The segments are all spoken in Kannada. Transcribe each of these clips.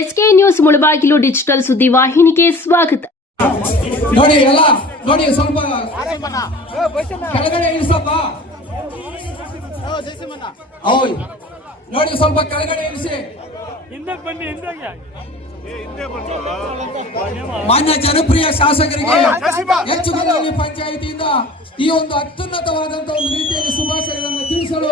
ಎಸ್ಕೆ ನ್ಯೂಸ್ ಮುಳಬಾಗಿಲು ಡಿಜಿಟಲ್ ಸುದ್ದಿವಾಹಿನಿಗೆ ಸ್ವಾಗತ. ನೋಡಿ ಎಲ್ಲ ನೋಡಿ, ಸ್ವಲ್ಪ ಕೆಳಗಡೆ ಇಳಿಸಪ್ಪ. ಹೌದು ನೋಡಿ, ಸ್ವಲ್ಪ ಕೆಳಗಡೆ ಇಳಿಸಿ. ಮಾನ್ಯ ಜನಪ್ರಿಯ ಶಾಸಕರಿಗೆ ಹೆಚ್ಚುವರಿ ಪಂಚಾಯಿತಿಯಿಂದ ಈ ಒಂದು ಅತ್ಯುನ್ನತವಾದಂತಹ ಒಂದು ರೀತಿಯಲ್ಲಿ ಶುಭಾಶಯಗಳನ್ನು ತಿಳಿಸಲು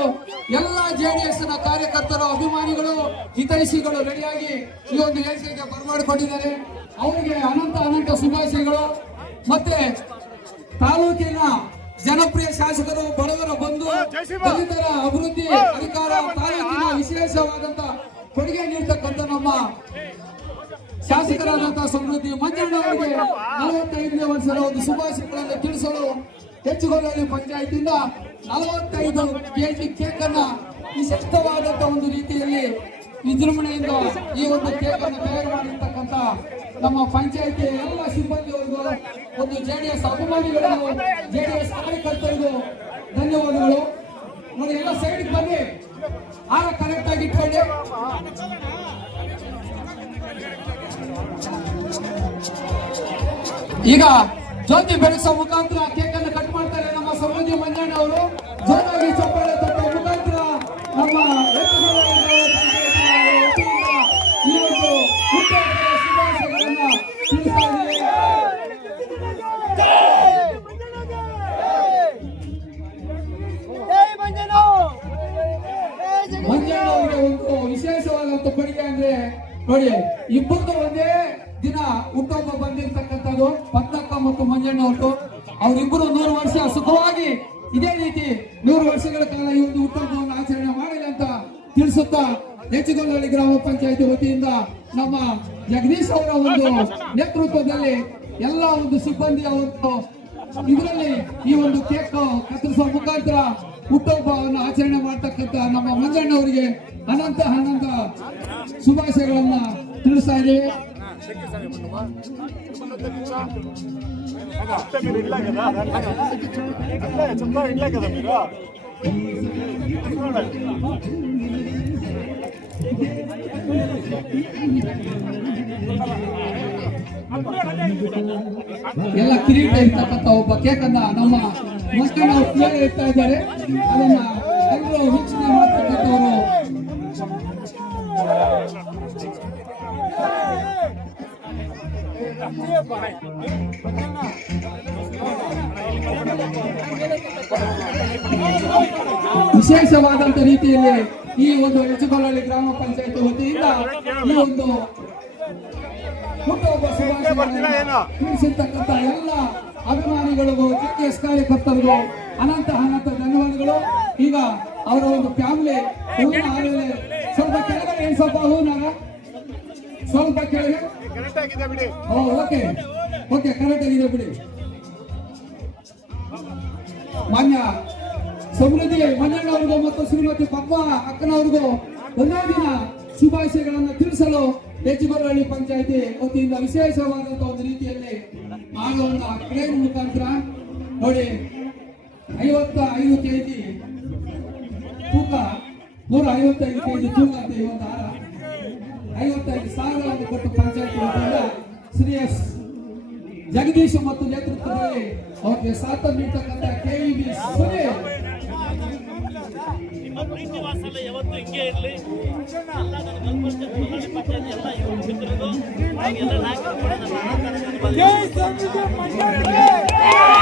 ಎಲ್ಲ ಜೆಡಿಎಸ್ ನ ಕಾರ್ಯಕರ್ತರು, ಅಭಿಮಾನಿಗಳು, ಹಿತೈಷಿಗಳು ರೆಡಿಯಾಗಿ ಈ ಒಂದು ವೇದಿಕೆಗೆ ಬರಮಾಡಿಕೊಂಡಿದ್ದಾರೆ. ಅವರಿಗೆ ಅನಂತ ಶುಭಾಶಯಗಳು. ಮತ್ತೆ ತಾಲೂಕಿನ ಜನಪ್ರಿಯ ಶಾಸಕರು, ಬಡವರ ಬಂಧು, ದಲಿತರ ಅಭಿವೃದ್ಧಿ ಅಧಿಕಾರ, ತಾಲೂಕಿನ ವಿಶೇಷವಾದಂತ ಕೊಡುಗೆ ನೀಡತಕ್ಕಂಥ ನಮ್ಮ ಶಾಸಕರಾದಂತಹ ಸಮೃದ್ಧಿ ಮಂಜಣ್ಣ ಅವರಿಗೆ 45ನೇ ವರ್ಷದ ಒಂದು ಶುಭಾಶಯಗಳನ್ನು ತಿಳಿಸಲು ಹೆಚ್ಚುಗೊಳ್ಳಿ ಪಂಚಾಯತಿಯಿಂದ 45 ಕೆಜಿ ಕೇಕ್ ಅನ್ನ ವಿಶಿಷ್ಟವಾದಂತಹ ಒಂದು ರೀತಿಯಲ್ಲಿ ವಿಜೃಂಭಣೆಯಿಂದ ಈ ಒಂದು ಕೇಕ್ ಅನ್ನು ತಯಾರು ಮಾಡಿರ್ತಕ್ಕಂಥ ನಮ್ಮ ಪಂಚಾಯತಿ ಎಲ್ಲ ಸಿಬ್ಬಂದಿಯವರಿಗೂ, ಒಂದು ಜೆಡಿಎಸ್ ಅಭಿಮಾನಿಗಳಿಗೂ, ಜೆಡಿಎಸ್ ಕಾರ್ಯಕರ್ತರಿಗೂ ಧನ್ಯವಾದಗಳು. ನೋಡಿ, ಎಲ್ಲ ಸೈಡ್ಗೆ ಬನ್ನಿ, ಆಗ ಕರೆಕ್ಟ್ ಆಗಿ ಇಟ್ಕೊಳ್ಳಿ. ಈಗ ಜ್ಯೋತಿ ಬೆಳೆಸೋ ಮುಖಾಂತರ ಕೇಕ್ ಅನ್ನು ಕಟ್ ಮಾಡ್ತಾರೆ ನಮ್ಮ ಸಮೃದ್ಧಿ ಮಂಜಣ್ಣ ಅವರು. ಜೋರಾಗಿ ಚಪ್ಪಾಳೆ ತಟ್ಟುವ ಮುಖಾಂತರ ನಮ್ಮ ಈ ಒಂದು ಹುಟ್ಟುಹಬ್ಬದ ಶುಭಾಶಯಗಳನ್ನು ತಿಳಿಸ್ತಾ ಇದ್ದೀವಿ. ಮಂಜಣ್ಣ ಅವರಿಗೆ ಒಂದು ವಿಶೇಷವಾದಂತ ಕೊಡುಗೆ ಅಂದ್ರೆ ನೋಡಿ, ಇಬ್ಬರು ಒಂದೇ ದಿನ ಹುಟ್ಟುಹಬ್ಬ ಬಂದಿರತಕ್ಕಂಥದ್ದು ಪದ್ಮಕ್ಕ ಮತ್ತು ಮಂಜಣ್ಣ ಅವರು. ಅವರಿಬ್ಬರು 100 ವರ್ಷ ಸುಖವಾಗಿ ಇದೇ ರೀತಿ 100 ವರ್ಷಗಳ ಕಾಲ ಈ ಒಂದು ಹುಟ್ಟುಹಬ್ಬವನ್ನು ಆಚರಣೆ ಮಾಡಲಿ ಅಂತ ತಿಳಿಸುತ್ತಾ, ಹೆಚ್ಚುಗೊಳ್ಳಿ ಗ್ರಾಮ ಪಂಚಾಯತಿ ವತಿಯಿಂದ ನಮ್ಮ ಜಗದೀಶ್ ಅವರ ಒಂದು ನೇತೃತ್ವದಲ್ಲಿ ಎಲ್ಲ ಒಂದು ಸಿಬ್ಬಂದಿ ಒಂದು ಇದರಲ್ಲಿ ಈ ಒಂದು ಕೇಕ್ ಕತ್ತರಿಸುವ ಮುಖಾಂತರ ಹುಟ್ಟುಹಬ್ಬವನ್ನು ಆಚರಣೆ ಮಾಡ್ತಕ್ಕಂಥ ನಮ್ಮ ಮಂಜಣ್ಣ ಅವರಿಗೆ ಅನಂತ ಶುಭಾಶಯಗಳನ್ನ ತಿಳಿಸ್ತಾ ಇದ್ದೀವಿ. ಎಲ್ಲ ಕಿರೀಟ ಇರ್ತಕ್ಕಂಥ ಒಬ್ಬ ಕೇಕ್ ಅನ್ನ ನಮ್ಮ ಮಂಜಣ್ಣ ಅವರು ಇರ್ತಾ ಇದ್ದಾರೆ. ಅದನ್ನ ಎಲ್ಲರೂ ವೀಕ್ಷಣೆ ಮಾಡ್ತಕ್ಕಂಥವರು. ವಿಶೇಷವಾದಂತ ರೀತಿಯಲ್ಲಿ ಈ ಒಂದು ಹೆಚ್ಚುಗೊಳ್ಳಿ ಗ್ರಾಮ ಪಂಚಾಯತ್ ವತಿಯಿಂದ ಈ ಒಂದು ಹುಟ್ಟುಹಬ್ಬ ಶುಭಾಶಯಗಳನ್ನು ತಿಳಿಸಿರ್ತಕ್ಕಂಥ ಎಲ್ಲ ಅಭಿಮಾನಿಗಳಿಗೂ, ಜೆಡಿಎಸ್ ಕಾರ್ಯಕರ್ತರಿಗೂ ಅನಂತ ಧನ್ಯವಾದಗಳು. ಈಗ ಅವರ ಒಂದು ಫ್ಯಾಮಿಲಿ ಹೂವಿನ ಆಮೇಲೆ ಸ್ವಲ್ಪ ಕೆಳಗಡೆ ಸ್ವಲ್ಪ ಹೂವಿನಾಗ ಸ್ವಲ್ಪ ಕೆಳಗೆ ಓಕೆ ಕರೆಕ್ಟ್ ಆಗಿದೆ ಬಿಡಿ. ಮಾನ್ಯ ಸಮೃದ್ಧಿ ಮಂಜಣ್ಣವ್ರಿಗೂ ಮತ್ತು ಶ್ರೀಮತಿ ಪದ್ಮ ಅಕ್ಕನವ್ರಿಗೂ ಒಂದೇ ದಿನ ಶುಭಾಶಯಗಳನ್ನು ತಿಳಿಸಲು ಹೆಚ್ಚುಗೊಳ್ಳಿ ಪಂಚಾಯತಿ ವತಿಯಿಂದ ವಿಶೇಷವಾದಂತಹ ಒಂದು ರೀತಿಯಲ್ಲಿ ಆಳುವನ್ನ ಕ್ರೇನ್ ಮುಖಾಂತರ ನೋಡಿ 55 ಕೆಜಿ ತೂಕ, 155 ಕೆಜಿ ತೂಕ ಅಂತ ಈ ಒಂದು ಹಾರ 55,000 ಕೊಟ್ಟು ಪಂಚಾಯತಿ ವತಿಯಿಂದ ಶ್ರೀ ಎಸ್ ಜಗದೀಶ್ ಮತ್ತು ನೇತೃತ್ವದಲ್ಲಿ ಅವರಿಗೆ ಸಾಥ ನೀಡತಕ್ಕಂಥ ಕೆಇಬಿ ಯಾವತ್ತು ಹಿಂಗೆ ಇರಲಿ. ಎಲ್ಲ ನನ್ನ ಎಲ್ಲ